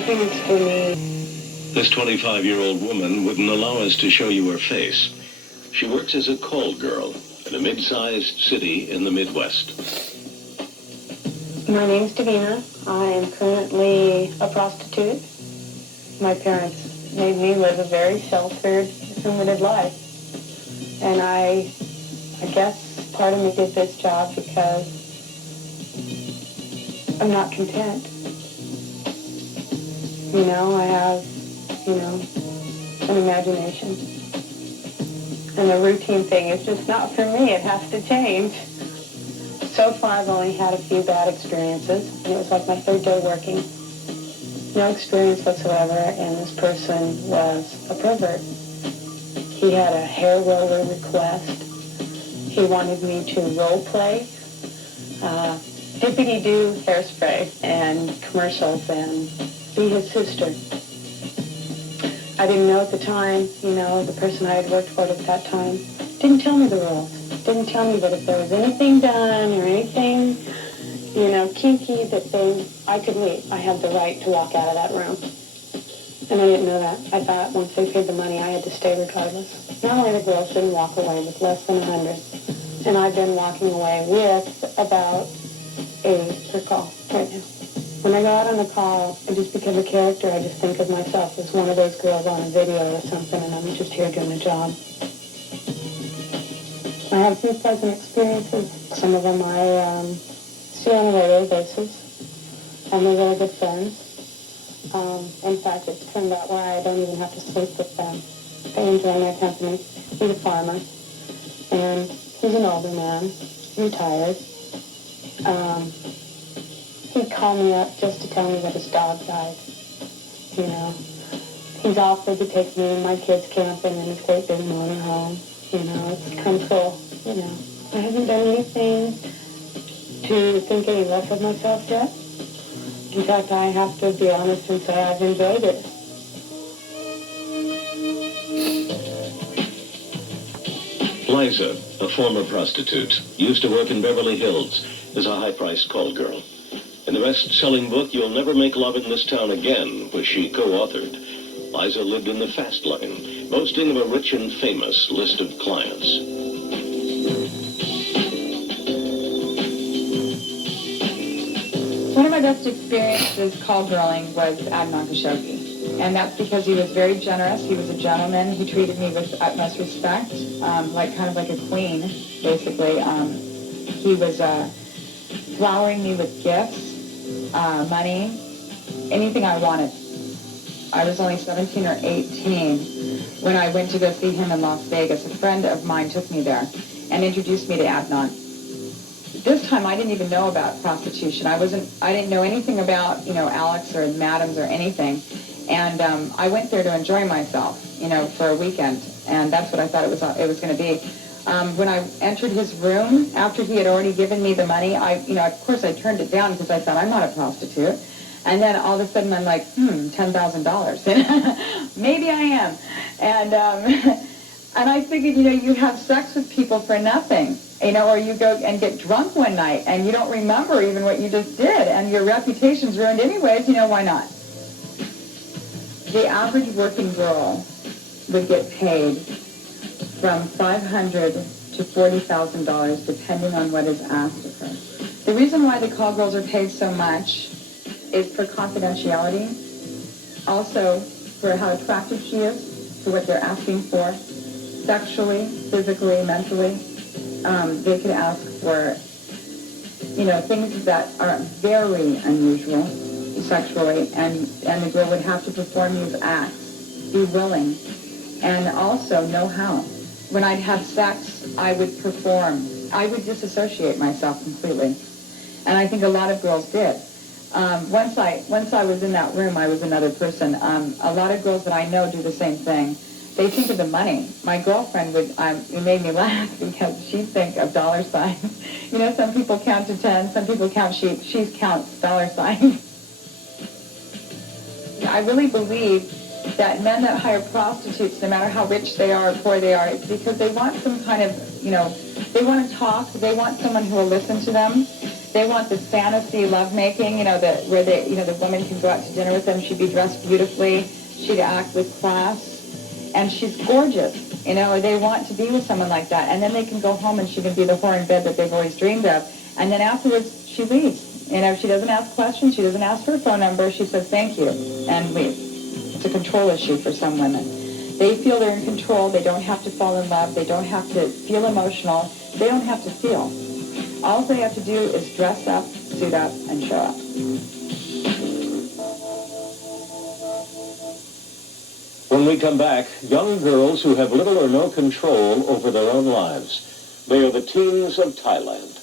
Happiness for me. This 25-year-old woman wouldn't allow us to show you her face. She works as a call girl in a mid-sized city in the Midwest. My name's Davina. I am currently a prostitute. My parents made me live a very sheltered, limited life. And I guess part of me did this job because I'm not content. You know, I have, an imagination. And the routine thing is just not for me. It has to change. So far, I've only had a few bad experiences, and it was like my third day working. No experience whatsoever, and this person was a pervert. He had a hair roller request. He wanted me to role play, hippity-doo hairspray and commercials and be his sister. I didn't know at the time, the person I had worked for at that time didn't tell me the rules. Didn't tell me that if there was anything done or anything, kinky, that I could leave. I had the right to walk out of that room. And I didn't know that. I thought once they paid the money, I had to stay regardless. Not only the girls didn't walk away with less than 100, and I've been walking away with about 80 per call right now. When I go out on a call, I just become a character. I just think of myself as one of those girls on a video or something, and I'm just here doing a job. I have some pleasant experiences. Some of them I see on a regular basis, and they're really good friends. In fact, it's turned out where I don't even have to sleep with them. They enjoy my company. He's a farmer, and he's an older man, retired. He'd call me up just to tell me that his dog died. He's offered to take me and my kids camping in his great big motorhome. It's kind of cool. I haven't done anything to think any less of myself yet. In fact, I have to be honest and say I've enjoyed it. Liza, a former prostitute, used to work in Beverly Hills as a high-priced call girl. In the best-selling book, You'll Never Make Love in This Town Again, which she co-authored, Liza lived in the fast lane, boasting of a rich and famous list of clients. One of my best experiences call girling was Adnan Khashoggi. And that's because he was very generous. He was a gentleman. He treated me with utmost respect, kind of like a queen, basically. He was flowering me with gifts, money, anything I wanted. I was only 17 or 18 when I went to go see him in Las Vegas. A friend of mine took me there and introduced me to Adnan. This time I didn't even know about prostitution. I didn't know anything about, Alex or Madams or anything. And I went there to enjoy myself, for a weekend. And that's what I thought it was going to be. When I entered his room, after he had already given me the money, of course I turned it down because I thought I'm not a prostitute. And then all of a sudden I'm like, $10,000. Maybe I am. And I figured, you have sex with people for nothing, or you go and get drunk one night and you don't remember even what you just did and your reputation's ruined anyways, why not? The average working girl would get paid from $500 to $40,000 depending on what is asked of her. The reason why the call girls are paid so much is for confidentiality, also for how attractive she is to what they're asking for, sexually, physically, mentally. They could ask for, things that are very unusual sexually, and the girl would have to perform these acts, be willing, and also know how. When I'd have sex, I would perform. I would disassociate myself completely, and I think a lot of girls did. Once I was in that room, I was another person. A lot of girls that I know do the same thing. They think of the money. My girlfriend it made me laugh because she'd think of dollar signs. Some people count to 10, some people count sheep. She counts dollar signs. I really believe that men that hire prostitutes, no matter how rich they are or poor they are, it's because they want some kind of, they want to talk. They want someone who will listen to them. They want this fantasy lovemaking, where the woman can go out to dinner with them. She'd be dressed beautifully. She'd act with class. And she's gorgeous, or they want to be with someone like that. And then they can go home and she can be the whore in bed that they've always dreamed of. And then afterwards, she leaves. She doesn't ask questions. She doesn't ask for a phone number. She says, thank you, and leaves. It's a control issue for some women. They feel they're in control. They don't have to fall in love. They don't have to feel emotional. They don't have to feel. All they have to do is dress up, suit up, and show up. When we come back, young girls who have little or no control over their own lives. They are the teens of Thailand.